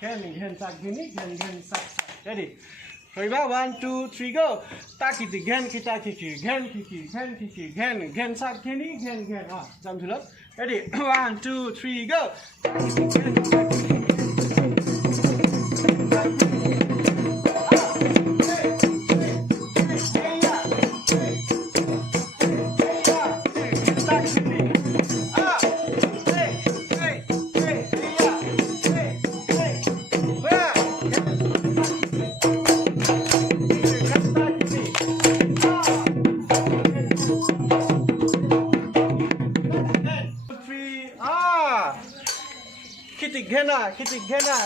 Gen sak gini, gen sak. Ready? Ready? 1, 2, 3, go. Tak kiki, gen kita kiki, gen sak gini, gen. Ah, jump to left. Ready? 1, 2, 3, go. Tak kiki, gen kita kiki. Kitty Gena,